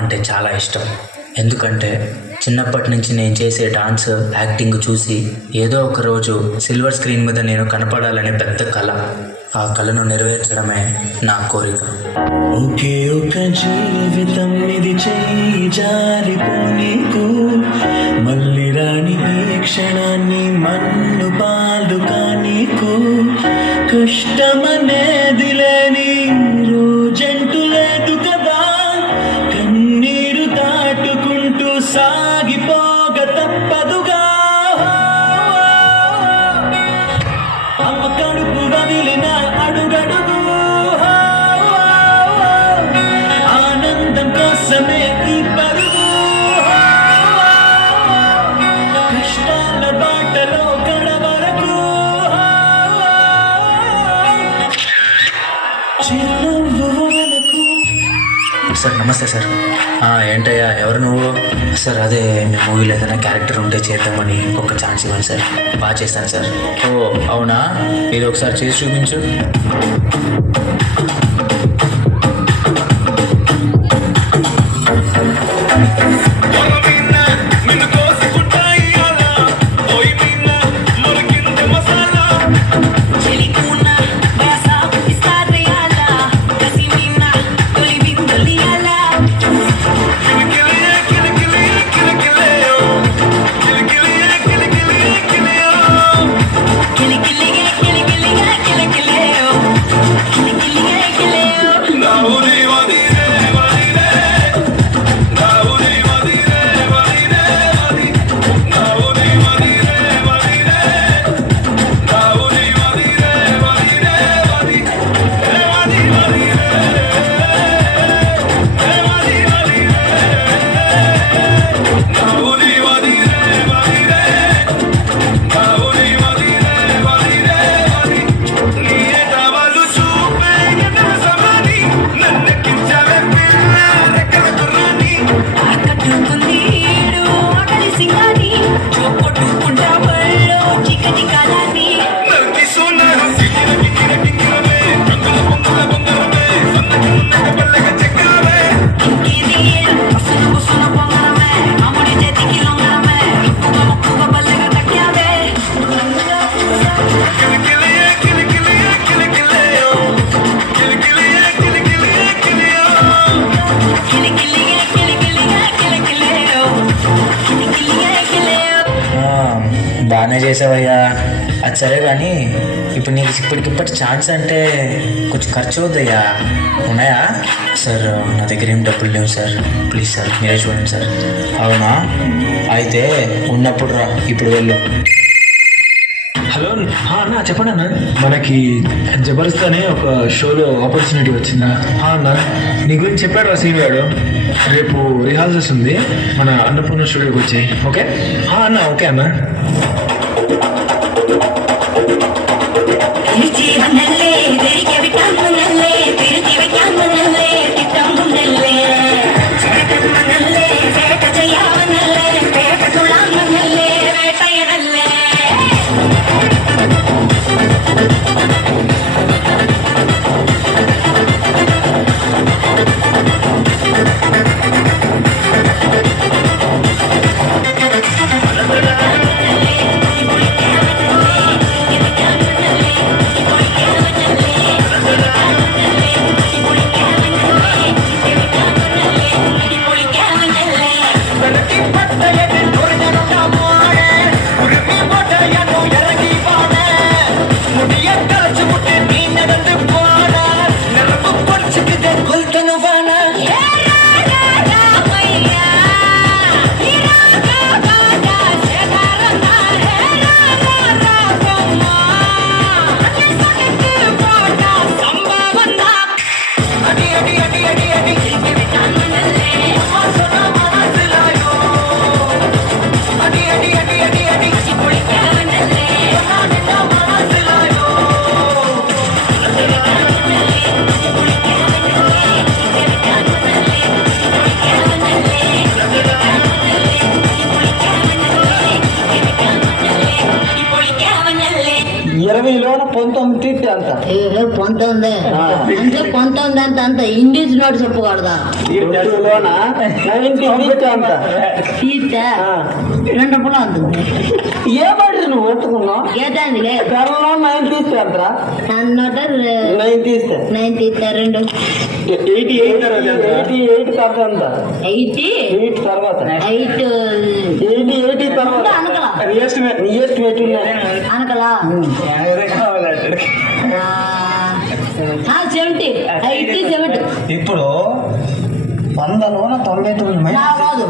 అంటే చాలా ఇష్టం. ఎందుకంటే చిన్నప్పటి నుంచి నేను చేసే డాన్స్, యాక్టింగ్ చూసి ఏదో ఒక రోజు సిల్వర్ స్క్రీన్ మీద నేను కనపడాలనే పెద్ద కళ. ఆ కళను నెరవేర్చడమే నా కోరిక. ఒకే ఒక జీవితం ఇది, చెయ్యి జారిపోనీకు, మళ్ళీ రాని ఈ క్షణాన్ని మన్ను పాదుకా నీకు. కష్టమనేది లేని రోజంటూ లేదు కదా, కన్నీరు దాటుకుంటూ సాగిపోగ తప్పదుగా. అమ్మ కడుపు వదిలిన అడుగడుగు ఆనందం కోసమే ఈ పరుగు. కష్టాల బాటలో కడవరకు చిరునవ్వు వదలకు. సార్ నమస్తే సార్. ఏంటయ్యా, ఎవరు నువ్వు? సార్ అదే మీ మూవీలో ఏదైనా క్యారెక్టర్ ఉంటే చేద్దామని ఒక ఛాన్స్ ఇవ్వండి సార్. బాగా చేస్తాను సార్. ఓ అవునా, ఇది ఒకసారి చేసి చూపించు. బాగానే చేసావయ్యా. అది సరే కానీ ఇప్పుడు నీకు ఇప్పటికిప్పటి ఛాన్స్ అంటే కొంచెం ఖర్చు అవుద్దయ్యా. ఉన్నాయా? సార్ నా దగ్గర ఏం డబ్బులు లేవు సార్, ప్లీజ్ సార్ మీరే చూడండి సార్. అవునా, అయితే ఉన్నప్పుడు రా, ఇప్పుడు వెళ్ళు. హలో అన్న, చెప్పండి అన్న. మనకి జబర్దస్త్ అనే ఒక షోలో ఆపర్చునిటీ వచ్చిందా? అన్న నీ గురించి చెప్పాడు రా సీన్ గాడు. రేపు రిహార్సల్స్ ఉంది, మన అన్నపూర్ణ స్టూడియోకి వచ్చాయి. ఓకే అన్న. ఓకే అన్న. ఇరవైలోన 19 అంత కొంత ఉంది అంటే కొంత ఉంది అంత ఇంగ్లీష్ నోట్ చెప్పకూడదా తీస్తే 2 రూపాయలు అవుతుంది ఏ పడింది నువ్వు ఒట్టుకున్నావు గేటానికి ధరలో 9 తీస్తే అంతరా నోట 9 తీస్తే 9 తీస్తే 2 88 తర్వాత ఎంత 80 8 తర్వాత 8 80 తర్వాత అనకలా నీ ఎస్టిమేట్ అనకలా 70 80 70 ఇప్పుడు 100 99 నా రాదు